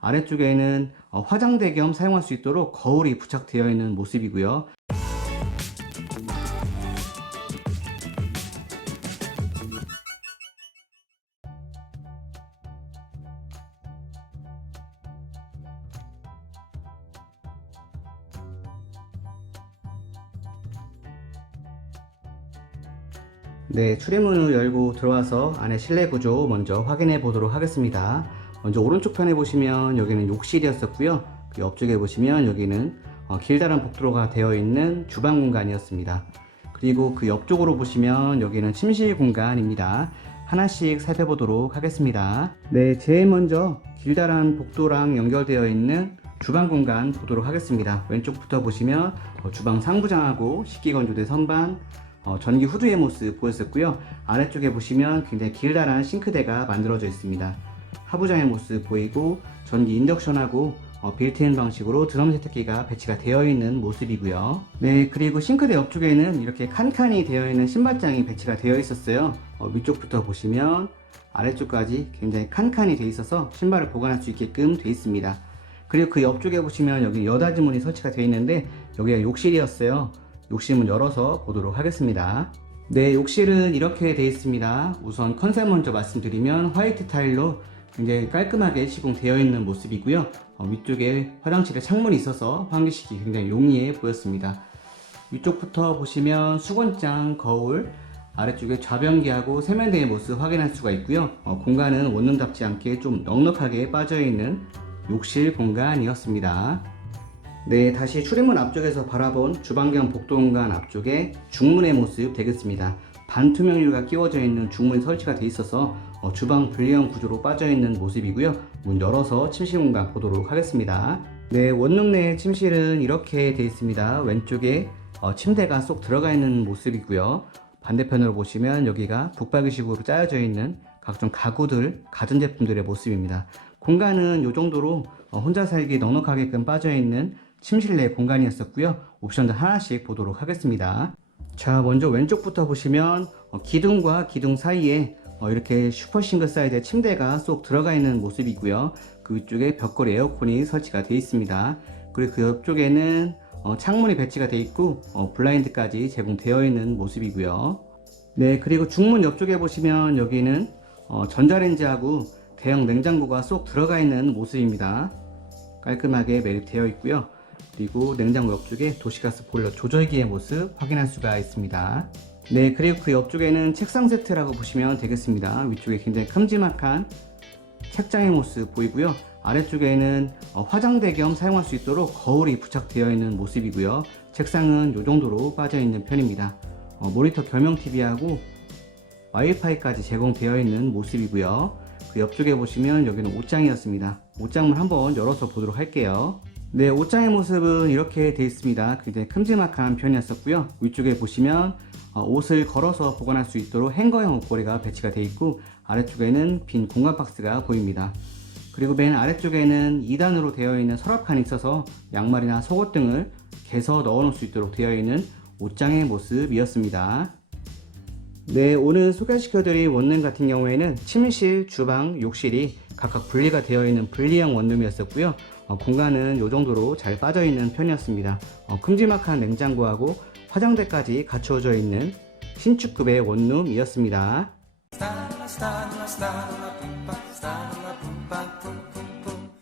아래쪽에는 어, 화장대 겸 사용할 수 있도록 거울이 부착되어 있는 모습이고요. 네, 출입문을 열고 들어와서 안에 실내 구조 먼저 확인해 보도록 하겠습니다. 먼저 오른쪽 편에 보시면 여기는 욕실이었었고요. 그 옆쪽에 보시면 여기는 어, 길다란 복도로가 되어 있는 주방 공간이었습니다. 그리고 그 옆쪽으로 보시면 여기는 침실 공간입니다. 하나씩 살펴보도록 하겠습니다. 네, 제일 먼저 길다란 복도랑 연결되어 있는 주방 공간 보도록 하겠습니다. 왼쪽부터 보시면 어, 주방 상부장하고 식기 건조대 선반, 어, 전기 후드의 모습 보였었고요. 아래쪽에 보시면 굉장히 길다란 싱크대가 만들어져 있습니다. 하부장의 모습 보이고 전기 인덕션하고 어, 빌트인 방식으로 드럼 세탁기가 배치가 되어 있는 모습이고요. 네, 그리고 싱크대 옆쪽에는 이렇게 칸칸이 되어 있는 신발장이 배치가 되어 있었어요. 어, 위쪽부터 보시면 아래쪽까지 굉장히 칸칸이 되어 있어서 신발을 보관할 수 있게끔 되어 있습니다. 그리고 그 옆쪽에 보시면 여기 여닫이 문이 설치가 되어 있는데 여기가 욕실이었어요. 욕실문 열어서 보도록 하겠습니다. 네, 욕실은 이렇게 되어 있습니다. 우선 컨셉 먼저 말씀드리면 화이트 타일로 굉장히 깔끔하게 시공되어 있는 모습이고요. 어, 위쪽에 화장실에 창문이 있어서 환기시기 굉장히 용이해 보였습니다. 위쪽부터 보시면 수건장, 거울, 아래쪽에 좌변기하고 세면대의 모습 확인할 수가 있고요. 어, 공간은 원룸답지 않게 좀 넉넉하게 빠져있는 욕실 공간이었습니다. 네, 다시 출입문 앞쪽에서 바라본 주방 겸 복도 공간 앞쪽에 중문의 모습 되겠습니다. 반투명 유리가 끼워져 있는 중문이 설치가 되어 있어서 어, 주방 분리형 구조로 빠져 있는 모습이고요. 문 열어서 침실 공간 보도록 하겠습니다. 네, 원룸 내 침실은 이렇게 되어 있습니다. 왼쪽에 어, 침대가 쏙 들어가 있는 모습이고요. 반대편으로 보시면 여기가 북박이식으로 짜여져 있는 각종 가구들, 가전제품들의 모습입니다. 공간은 이 정도로 어, 혼자 살기 넉넉하게끔 빠져 있는 침실 내 공간이었었고요. 옵션들 하나씩 보도록 하겠습니다. 자, 먼저 왼쪽부터 보시면 어, 기둥과 기둥 사이에 어, 이렇게 슈퍼 싱글 사이즈의 침대가 쏙 들어가 있는 모습이고요. 그 위쪽에 벽걸이 에어컨이 설치가 되어 있습니다. 그리고 그 옆쪽에는 어, 창문이 배치가 되어 있고 어, 블라인드까지 제공되어 있는 모습이고요. 네, 그리고 중문 옆쪽에 보시면 여기는 어, 전자레인지하고 대형 냉장고가 쏙 들어가 있는 모습입니다. 깔끔하게 매립되어 있고요. 그리고 냉장고 옆쪽에 도시가스 보일러 조절기의 모습 확인할 수가 있습니다. 네, 그리고 그 옆쪽에는 책상 세트라고 보시면 되겠습니다. 위쪽에 굉장히 큼지막한 책장의 모습 보이고요. 아래쪽에는 어, 화장대 겸 사용할 수 있도록 거울이 부착되어 있는 모습이고요. 책상은 이 정도로 빠져 있는 편입니다. 어, 모니터 겸용 TV하고 와이파이까지 제공되어 있는 모습이고요. 그 옆쪽에 보시면 여기는 옷장이었습니다. 옷장문 한번 열어서 보도록 할게요. 네, 옷장의 모습은 이렇게 되어 있습니다. 굉장히 큼지막한 편이었었고요. 위쪽에 보시면 어, 옷을 걸어서 보관할 수 있도록 행거형 옷걸이가 배치가 되어 있고 아래쪽에는 빈 공간 박스가 보입니다. 그리고 맨 아래쪽에는 2단으로 되어 있는 서랍칸이 있어서 양말이나 속옷 등을 개서 넣어 놓을 수 있도록 되어 있는 옷장의 모습이었습니다. 네, 오늘 소개시켜드릴 원룸 같은 경우에는 침실, 주방, 욕실이 각각 분리가 되어 있는 분리형 원룸이었었고요. 어, 공간은 이 정도로 잘 빠져 있는 편이었습니다. 어, 큼지막한 냉장고하고 화장대까지 갖추어져 있는 신축급의 원룸이었습니다.